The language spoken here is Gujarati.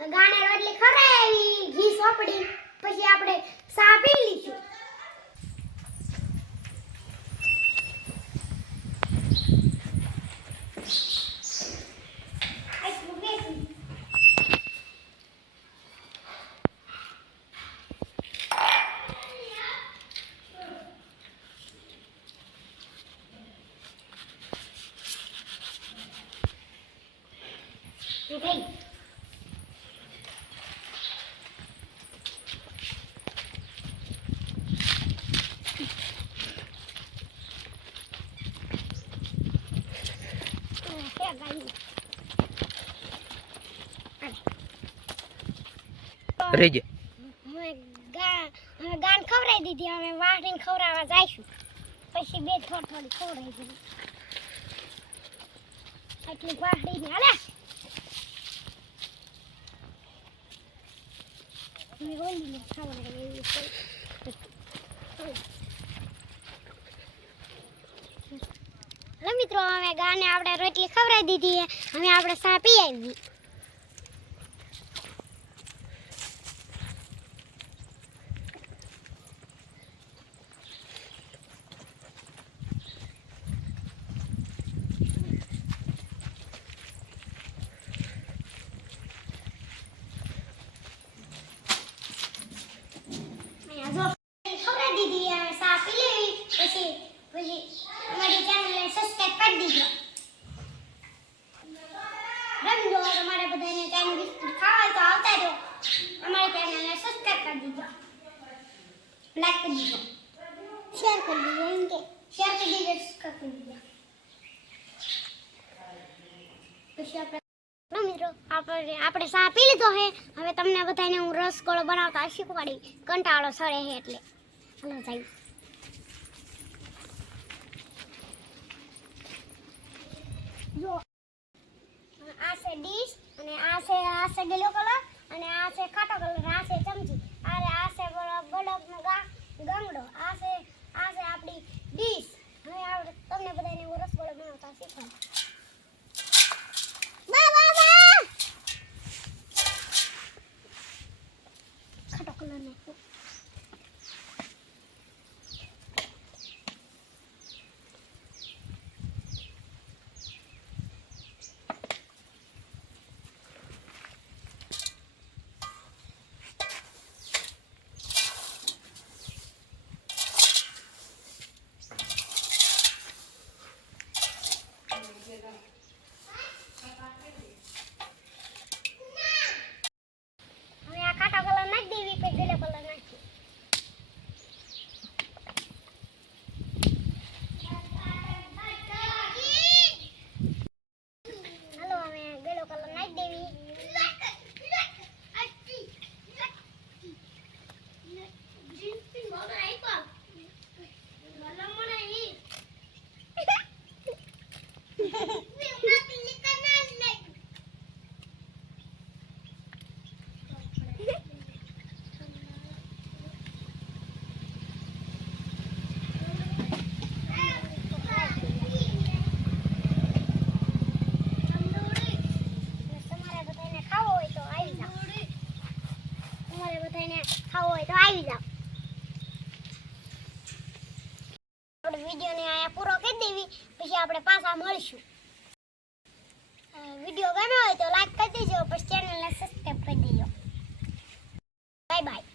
ગાણે રોટલી ખવડાવી ઘી સોપડી પછી આપણે ચા પી લઈશું. Okay. રેજે ગાન ખવડાવી દીધી. અમે વાઢીને ખવડાવવા જઈશું પછી બે થોડી ખવડાવી દીધી એટલી વાઢીને હાલે. મિત્રો અમે ગાને આપણે રોટલી ખવડાવી દીધી. હવે આપણે ચા પી આવી. અમારી ચેનલને સબસ્ક્રાઇબ કરી દીજો. રમજો તમારે બધાને ચેનલ બિસ્કિટ ખાવા તો આવતા રહો. અમારી ચેનલને સબસ્ક્રાઇબ કરી દીજો, લાઈક કરી દીજો, શેર કરી દીજો. એમ કે શેર કરી દીજો, સબસ્ક્રાઇબ કરી દીજો. પછી મિત્રો આપણે ચા પી લીધો હે. હવે તમને બધાને હું રસગોળો બનાવતા શીખવાડી. કંટાળો સળે હે એટલે હાલો જાય. જો આ છે ડીશ અને આ છે ગેલો કલર અને આ છે ખાટો કલર, આ છે ચમચી, આ છે બળદનો ગંગડો, આ છે આપણી ડીશ. હવે આપણે તમને બધાને હું રસગોળો બનાવતા શીખવાડું. ખાટો કલર નાખો. ખાવો હોય તો આવી જાવ. આપણે વિડિયોને આયા પૂરો કરી દેવી પછી આપણે પાછા મળીશું. વિડિયો ગમ્યો હોય તો લાઈક કરી દેજો, પછી ચેનલને સબસ્ક્રાઇબ કરી દેજો. Bye bye.